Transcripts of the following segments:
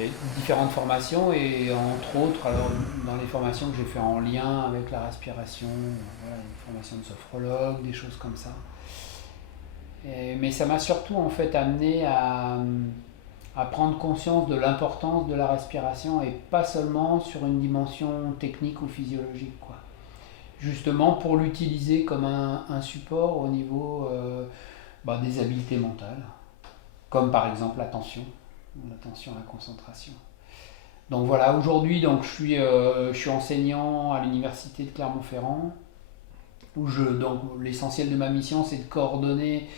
fait différentes formations et entre autres, alors, dans les formations que j'ai fait en lien avec la respiration, voilà, une formation de sophrologue, des choses comme ça. Mais ça m'a surtout en fait amené à prendre conscience de l'importance de la respiration et pas seulement sur une dimension technique ou physiologique, quoi. Justement pour l'utiliser comme un support au niveau des habiletés mentales, comme par exemple l'attention, la concentration. Donc voilà, aujourd'hui donc, je suis enseignant à l'université de Clermont-Ferrand, donc l'essentiel de ma mission c'est de coordonner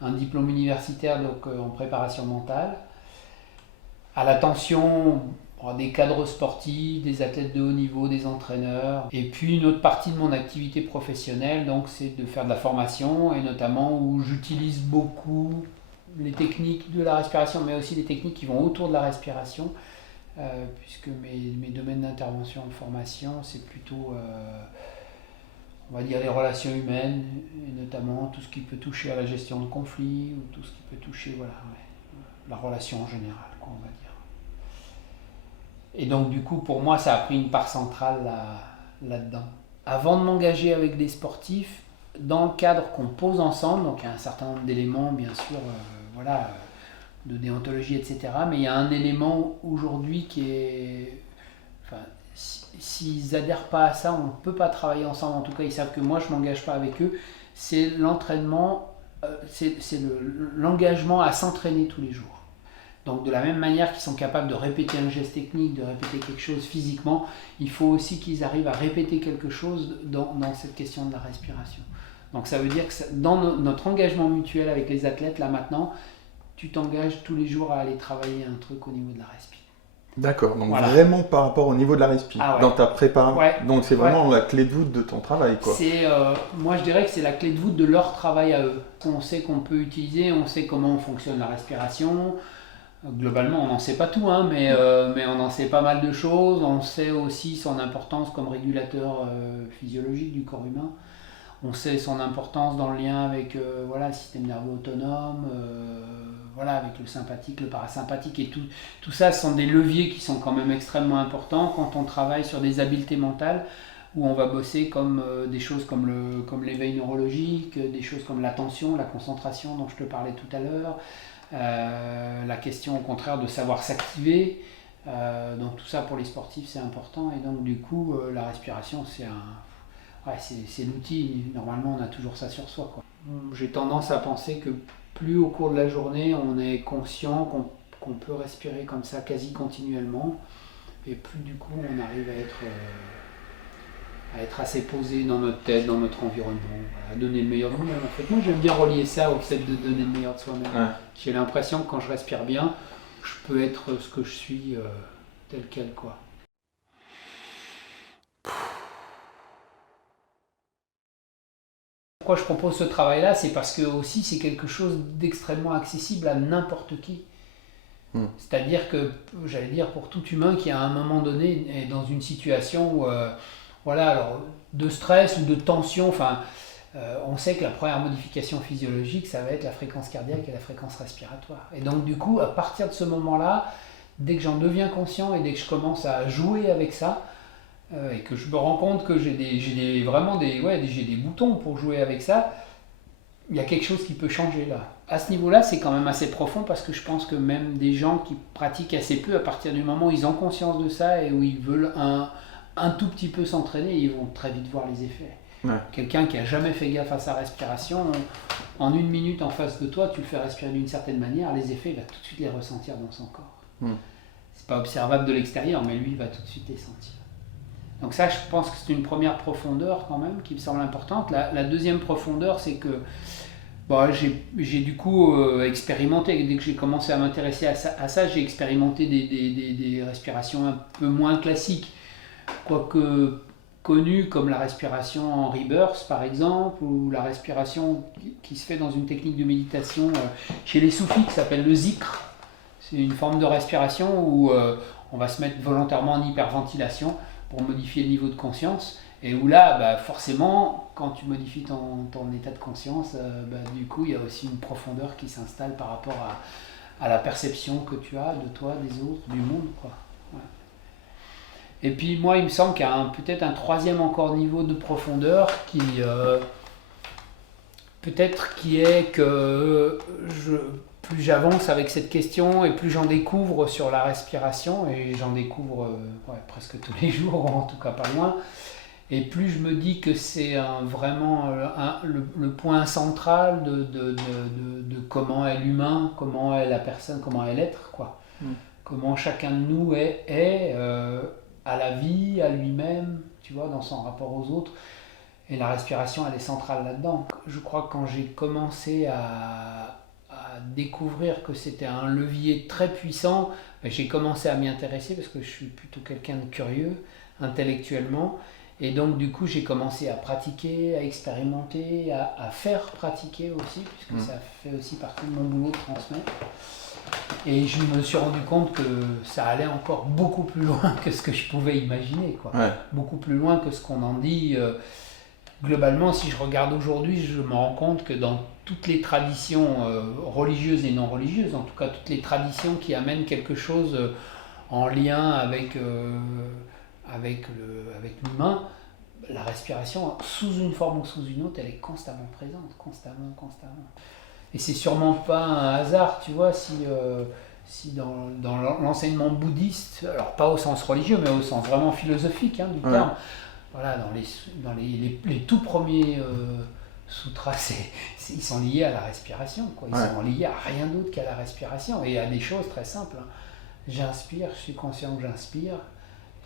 un diplôme universitaire donc, en préparation mentale, à l'attention des cadres sportifs, des athlètes de haut niveau, des entraîneurs. Et puis une autre partie de mon activité professionnelle, donc, c'est de faire de la formation, et notamment où j'utilise beaucoup les techniques de la respiration, mais aussi les techniques qui vont autour de la respiration, puisque mes domaines d'intervention en formation, c'est plutôt, on va dire, les relations humaines, et notamment tout ce qui peut toucher à la gestion de conflits, ou tout ce qui peut toucher, voilà, la relation en général, quoi, on va dire. Et donc, du coup, pour moi, ça a pris une part centrale là-dedans. Avant de m'engager avec des sportifs, dans le cadre qu'on pose ensemble, donc il y a un certain nombre d'éléments, bien sûr, voilà, de déontologie, etc. Mais il y a un élément aujourd'hui qui est. Enfin, s'ils adhèrent pas à ça, on ne peut pas travailler ensemble. En tout cas, ils savent que moi, je ne m'engage pas avec eux. C'est l'entraînement, c'est l'engagement à s'entraîner tous les jours. Donc de la même manière qu'ils sont capables de répéter un geste technique, de répéter quelque chose physiquement, il faut aussi qu'ils arrivent à répéter quelque chose dans cette question de la respiration. Donc ça veut dire que dans notre engagement mutuel avec les athlètes, là maintenant, tu t'engages tous les jours à aller travailler un truc au niveau de la respiration. D'accord, donc Voilà. vraiment par rapport au niveau de la respi, Ah ouais. dans ta prépa. Ouais. Donc c'est vraiment la clé de voûte de ton travail, quoi. Moi je dirais que c'est la clé de voûte de leur travail à eux. On sait qu'on peut utiliser, on sait comment fonctionne la respiration. Globalement, on n'en sait pas tout, hein, mais on en sait pas mal de choses. On sait aussi son importance comme régulateur physiologique du corps humain. On sait son importance dans le lien avec le système nerveux autonome, avec le sympathique, le parasympathique, et tout ça, ce sont des leviers qui sont quand même extrêmement importants quand on travaille sur des habiletés mentales, où on va bosser comme des choses comme l'éveil neurologique, des choses comme l'attention, la concentration dont je te parlais tout à l'heure. La question au contraire de savoir s'activer, donc tout ça pour les sportifs c'est important, et donc du coup la respiration c'est l'outil, normalement on a toujours ça sur soi, quoi. J'ai tendance à penser que plus au cours de la journée on est conscient qu'on peut respirer comme ça quasi continuellement, et plus du coup on arrive à être assez posé dans notre tête, dans notre environnement, à donner le meilleur de nous-mêmes. En fait, moi j'aime bien relier ça au fait de donner le meilleur de soi-même. Ouais. J'ai l'impression que quand je respire bien, je peux être ce que je suis tel quel, quoi. Pourquoi je propose ce travail-là, c'est parce que aussi c'est quelque chose d'extrêmement accessible à n'importe qui. C'est-à-dire que, j'allais dire, pour tout humain qui à un moment donné est dans une situation où, alors, de stress ou de tension, on sait que la première modification physiologique, ça va être la fréquence cardiaque et la fréquence respiratoire. Et donc du coup, à partir de ce moment-là, dès que j'en deviens conscient et dès que je commence à jouer avec ça, et que je me rends compte que j'ai des boutons pour jouer avec ça, il y a quelque chose qui peut changer là. À ce niveau-là, c'est quand même assez profond, parce que je pense que même des gens qui pratiquent assez peu, à partir du moment où ils ont conscience de ça et où ils veulent un tout petit peu s'entraîner, ils vont très vite voir les effets. Ouais. Quelqu'un qui a jamais fait gaffe à sa respiration, en une minute en face de toi, tu le fais respirer d'une certaine manière, les effets, il va tout de suite les ressentir dans son corps. C'est pas observable de l'extérieur, mais lui, il va tout de suite les sentir. Donc ça, je pense que c'est une première profondeur quand même qui me semble importante. La deuxième profondeur, c'est que j'ai du coup expérimenté, dès que j'ai commencé à m'intéresser à ça, j'ai expérimenté des respirations un peu moins classiques, quoique connues, comme la respiration en rebirth par exemple, ou la respiration qui se fait dans une technique de méditation chez les soufis qui s'appelle le zikr. C'est une forme de respiration où on va se mettre volontairement en hyperventilation pour modifier le niveau de conscience, et où là, forcément, quand tu modifies ton état de conscience, du coup, il y a aussi une profondeur qui s'installe par rapport à la perception que tu as de toi, des autres, du monde, quoi. Ouais. Et puis moi, il me semble qu'il y a peut-être un troisième encore niveau de profondeur qui peut-être qui est que plus j'avance avec cette question et plus j'en découvre sur la respiration, et j'en découvre presque tous les jours, en tout cas pas loin, et plus je me dis que c'est vraiment le point central de comment est l'humain, comment est la personne, comment est l'être, quoi. Comment chacun de nous est à la vie, à lui-même, tu vois, dans son rapport aux autres. Et la respiration, elle est centrale là-dedans. Je crois que quand j'ai commencé à découvrir que c'était un levier très puissant, j'ai commencé à m'y intéresser parce que je suis plutôt quelqu'un de curieux, intellectuellement. Et donc, du coup, j'ai commencé à pratiquer, à expérimenter, à faire pratiquer aussi, puisque ça fait aussi partie de mon boulot de transmettre. Et je me suis rendu compte que ça allait encore beaucoup plus loin que ce que je pouvais imaginer, quoi. Ouais. Beaucoup plus loin que ce qu'on en dit. Globalement, si je regarde aujourd'hui, je me rends compte que dans toutes les traditions religieuses et non religieuses, en tout cas toutes les traditions qui amènent quelque chose en lien avec l'humain, la respiration, sous une forme ou sous une autre, elle est constamment présente, constamment. Et c'est sûrement pas un hasard, tu vois, si dans l'enseignement bouddhiste, alors pas au sens religieux, mais au sens vraiment philosophique du terme, voilà, dans les tout premiers sutras, ils sont liés à la respiration, quoi. Ils sont liés à rien d'autre qu'à la respiration et à des choses très simples. J'inspire, je suis conscient que j'inspire.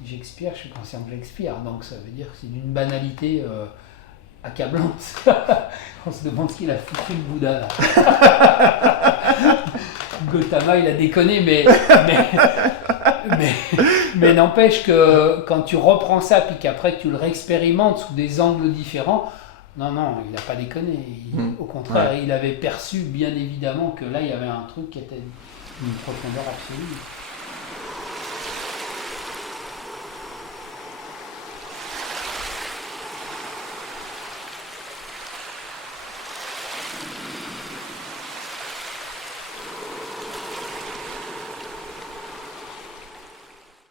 J'expire, je suis conscient que j'expire. Donc ça veut dire que c'est d'une banalité accablante. On se demande ce qu'il a foutu le Bouddha là. Gautama, il a déconné, mais n'empêche que quand tu reprends ça puis qu'après tu le réexpérimentes sous des angles différents, non, il n'a pas déconné. Au contraire, il avait perçu bien évidemment que là il y avait un truc qui était d'une profondeur absolue.